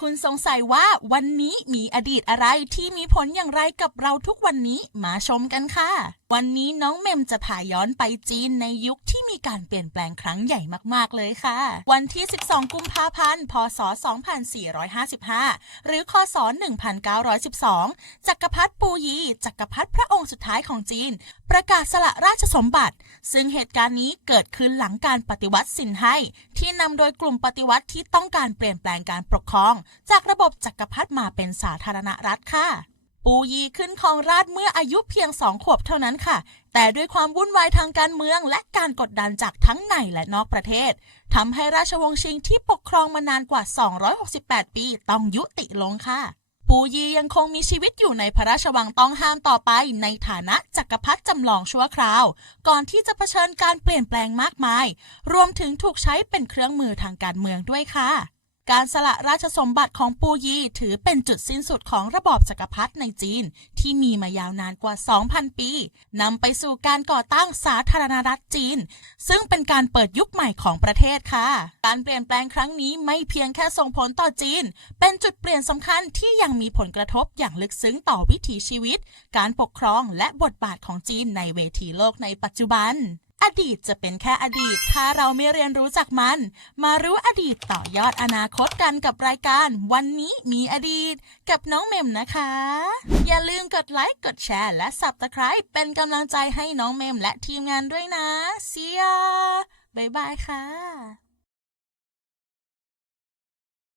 คุณสงสัยว่าวันนี้มีอดีตอะไรที่มีผลอย่างไรกับเราทุกวันนี้มาชมกันค่ะ วันนี้น้องเมมจะพาย้อนไปจีนในยุคที่ มีการเปลี่ยนแปลงครั้งใหญ่มากๆเลยค่ะ วันที่ 12 กุมภาพันธ์ พศ 2455 หรือ คศ 1912 จักรพรรดิปูยี จักรพรรดิพระองค์สุดท้ายของจีน ประกาศสละราชสมบัติ ซึ่งเหตุการณ์นี้เกิดขึ้นหลังการปฏิวัติสินให้ที่นำโดยกลุ่มปฏิวัติที่ต้องการเปลี่ยนแปลงการปกครอง จากระบบจักรพรรดิมาเป็นสาธารณรัฐค่ะ ปูยีขึ้นครองราชเมื่ออายุเพียงสองขวบเท่านั้นค่ะ แต่ด้วยความวุ่นวายทางการเมืองและการกดดันจากทั้งในและนอกประเทศทำให้ราชวงศ์ชิงที่ปกครองมานานกว่า 268 ปีต้องยุติลงค่ะ ปูยียังคงมีชีวิตอยู่ในพระราชวังต้องห้ามต่อไปในฐานะจักรพรรดิจำลองชั่วคราว ก่อนที่จะเผชิญการเปลี่ยนแปลงมากมาย รวมถึงถูกใช้เป็นเครื่องมือทางการเมืองด้วยค่ะ การสละราชสมบัติของปูยีถือเป็นจุดสิ้นสุดของระบอบจักรพรรดิในจีน ที่มีมายาวนานกว่า 2,000 ปี นำไปสู่การก่อตั้งสาธารณรัฐจีน ซึ่งเป็นการเปิดยุคใหม่ของประเทศค่ะ การเปลี่ยนแปลงครั้งนี้ไม่เพียงแค่ส่งผลต่อจีน เป็นจุดเปลี่ยนสำคัญที่ยังมีผลกระทบอย่างลึกซึ้งต่อวิถีชีวิต การปกครองและบทบาทของจีนในเวทีโลกในปัจจุบัน อดีตจะเป็นแค่อดีต ถ้าเราไม่เรียนรู้จากมัน มารู้อดีตต่อยอดอนาคตกันกับรายการ วันนี้มีอดีต กับน้องเมมนะคะ อย่าลืมกดไลค์กดแชร์ และ Subscribe เป็นกำลังใจให้น้องเมมและทีมงานด้วยนะเซียบายบายค่ะ